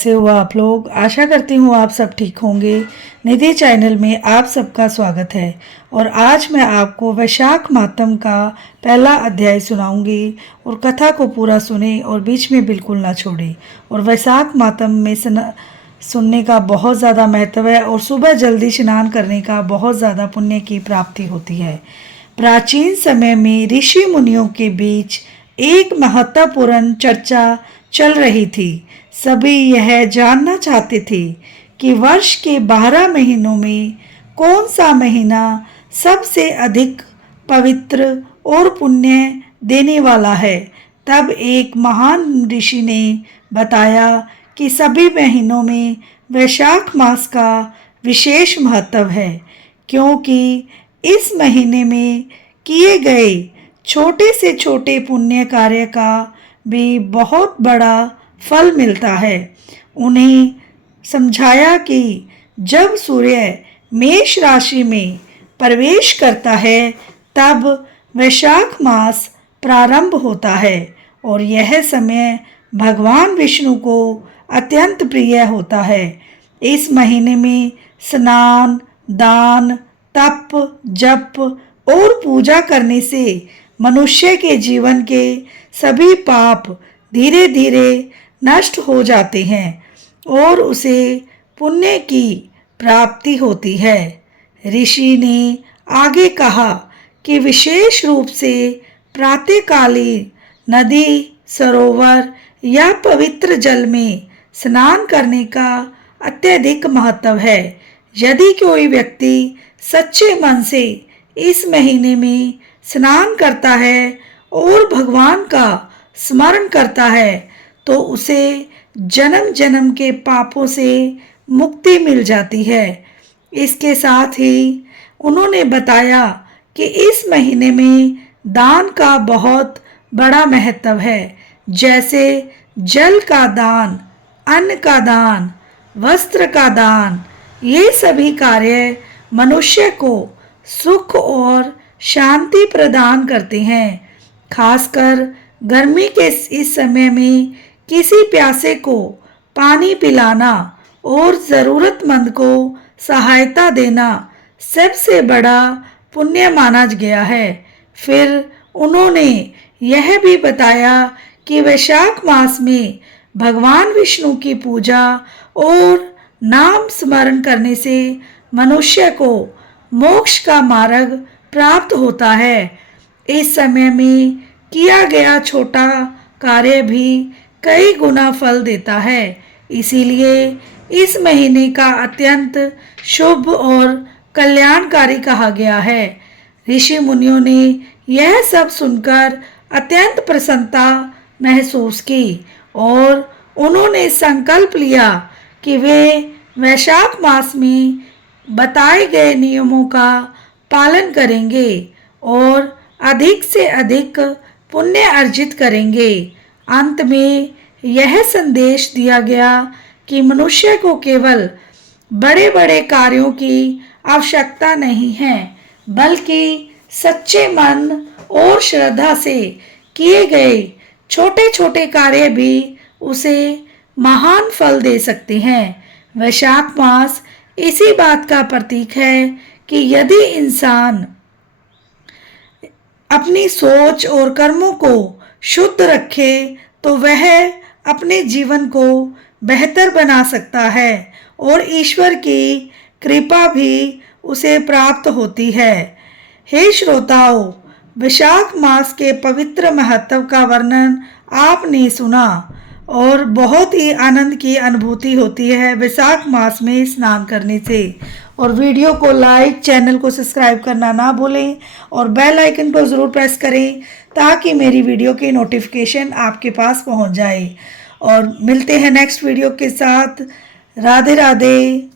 से हो आप लोग। आशा करती हूँ आप सब ठीक होंगे। निधि चैनल में आप सबका स्वागत है और आज मैं आपको वैशाख मातम का पहला अध्याय सुनाऊंगी और कथा को पूरा सुने और बीच में बिल्कुल ना छोड़े। और वैशाख मातम में सुनने का बहुत ज़्यादा महत्व है और सुबह जल्दी स्नान करने का बहुत ज़्यादा पुण्य की प्राप्ति होती है। प्राचीन समय में ऋषि मुनियों के बीच एक महत्वपूर्ण चर्चा चल रही थी। सभी यह जानना चाहते थे कि वर्ष के 12 महीनों में कौन सा महीना सबसे अधिक पवित्र और पुण्य देने वाला है। तब एक महान ऋषि ने बताया कि सभी महीनों में वैशाख मास का विशेष महत्व है, क्योंकि इस महीने में किए गए छोटे से छोटे पुण्य कार्य का भी बहुत बड़ा फल मिलता है। उन्हें समझाया कि जब सूर्य मेष राशि में प्रवेश करता है तब वैशाख मास प्रारंभ होता है और यह समय भगवान विष्णु को अत्यंत प्रिय होता है। इस महीने में स्नान, दान, तप, जप और पूजा करने से मनुष्य के जीवन के सभी पाप धीरे धीरे नष्ट हो जाते हैं और उसे पुण्य की प्राप्ति होती है। ऋषि ने आगे कहा कि विशेष रूप से प्रातःकालीन नदी, सरोवर या पवित्र जल में स्नान करने का अत्यधिक महत्व है। यदि कोई व्यक्ति सच्चे मन से इस महीने में स्नान करता है और भगवान का स्मरण करता है तो उसे जन्म जन्म के पापों से मुक्ति मिल जाती है। इसके साथ ही उन्होंने बताया कि इस महीने में दान का बहुत बड़ा महत्व है, जैसे जल का दान, अन्न का दान, वस्त्र का दान। ये सभी कार्य मनुष्य को सुख और शांति प्रदान करते हैं। खासकर गर्मी के इस समय में किसी प्यासे को पानी पिलाना और ज़रूरतमंद को सहायता देना सबसे बड़ा पुण्य माना गया है। फिर उन्होंने यह भी बताया कि वैशाख मास में भगवान विष्णु की पूजा और नाम स्मरण करने से मनुष्य को मोक्ष का मार्ग प्राप्त होता है। इस समय में किया गया छोटा कार्य भी कई गुना फल देता है। इसीलिए इस महीने का अत्यंत शुभ और कल्याणकारी कहा गया है। ऋषि मुनियों ने यह सब सुनकर अत्यंत प्रसन्नता महसूस की और उन्होंने संकल्प लिया कि वे वैशाख मास में बताए गए नियमों का पालन करेंगे और अधिक से अधिक पुण्य अर्जित करेंगे। अंत में यह संदेश दिया गया कि मनुष्य को केवल बड़े बड़े कार्यों की आवश्यकता नहीं है, बल्कि सच्चे मन और श्रद्धा से किए गए छोटे छोटे कार्य भी उसे महान फल दे सकते हैं। वैशाख मास इसी बात का प्रतीक है कि यदि इंसान अपनी सोच और कर्मों को शुद्ध रखे तो वह अपने जीवन को बेहतर बना सकता है और ईश्वर की कृपा भी उसे प्राप्त होती है। हे श्रोताओं, वैशाख मास के पवित्र महत्व का वर्णन आपने सुना और बहुत ही आनंद की अनुभूति होती है वैशाख मास में स्नान करने से। और वीडियो को लाइक, चैनल को सब्सक्राइब करना ना भूलें और बेल आइकन को ज़रूर प्रेस करें ताकि मेरी वीडियो की नोटिफिकेशन आपके पास पहुंच जाए। और मिलते हैं नेक्स्ट वीडियो के साथ। राधे राधे।